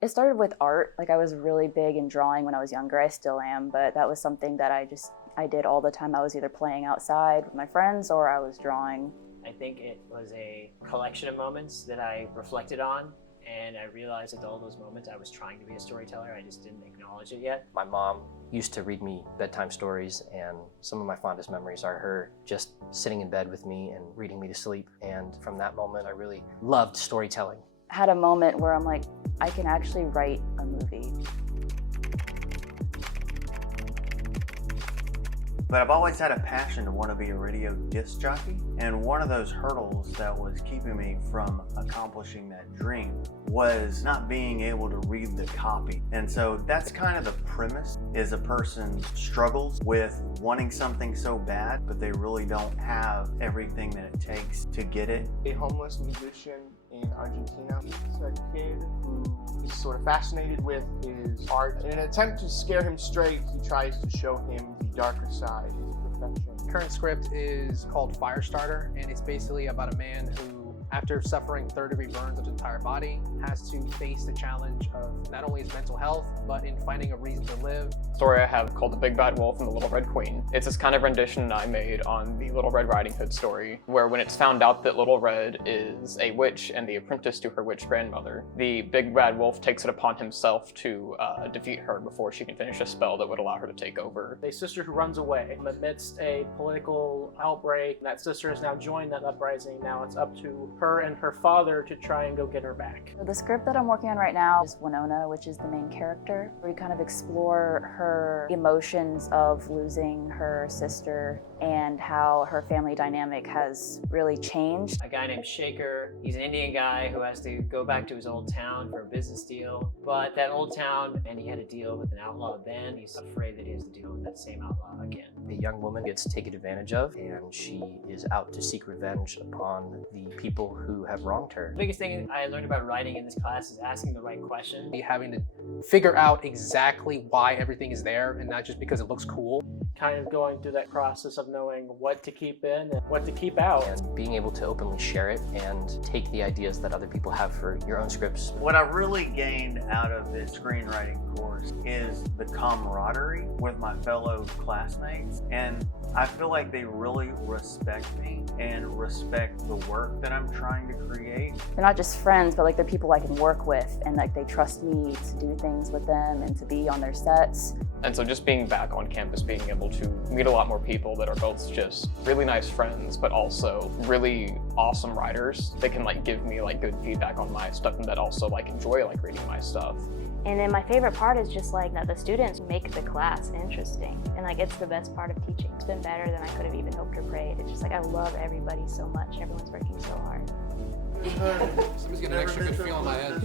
It started with art. Like I was really big in drawing when I was younger. I still am, but that was something that I did all the time. I was either playing outside with my friends or I was drawing. I think it was a collection of moments that I reflected on, and I realized at all those moments I was trying to be a storyteller. I just didn't acknowledge it yet. My mom used to read me bedtime stories, and some of my fondest memories are her just sitting in bed with me and reading me to sleep. And from that moment, I really loved storytelling. I had a moment where I'm like, I can actually write a movie. But I've always had a passion to want to be a radio disc jockey, and one of those hurdles that was keeping me from accomplishing that dream was not being able to read the copy. And so that's kind of the premise, is a person struggles with wanting something so bad, but they really don't have everything that it takes to get it. A homeless musician in Argentina. He's a kid who is sort of fascinated with his art. In an attempt to scare him straight, he tries to show him the darker side, his perfection. Current script is called Firestarter, and it's basically about a man who, after suffering third-degree burns of his entire body, has to face the challenge of not only his mental health, but in finding a reason to live. Story I have called The Big Bad Wolf and the Little Red Queen. It's this kind of rendition I made on the Little Red Riding Hood story, where when it's found out that Little Red is a witch and the apprentice to her witch grandmother, the Big Bad Wolf takes it upon himself to defeat her before she can finish a spell that would allow her to take over. A sister who runs away amidst a political outbreak. That sister has now joined that uprising. Now it's up to her and her father to try and go get her back. The script that I'm working on right now is Winona, which is the main character. We kind of explore her emotions of losing her sister and how her family dynamic has really changed. A guy named Shaker, he's an Indian guy who has to go back to his old town for a business deal. But that old town, and he had to deal with an outlaw then. He's afraid that he has to deal with that same outlaw again. A young woman gets taken advantage of, and she is out to seek revenge upon the people who have wronged her. The biggest thing I learned about writing in this class is asking the right question. Having to figure out exactly why everything is there, and not just because it looks cool. Kind of going through that process of knowing what to keep in and what to keep out. And being able to openly share it and take the ideas that other people have for your own scripts. What I really gained out of this screenwriting course is the camaraderie with my fellow classmates, and I feel like they really respect me and respect the work that I'm trying to create. They're not just friends, but like they're people I can work with, and like they trust me to do things with them and to be on their sets. And so just being back on campus, being able to meet a lot more people that are both just really nice friends, but also really awesome writers. They can like give me like good feedback on my stuff, and that also like enjoy like reading my stuff. And then my favorite part is just like that the students make the class interesting, and like it's the best part of teaching. It's been better than I could have even hoped or prayed. It's just like I love everybody so much. Everyone's working so hard. Somebody's getting an extra good feel in my head.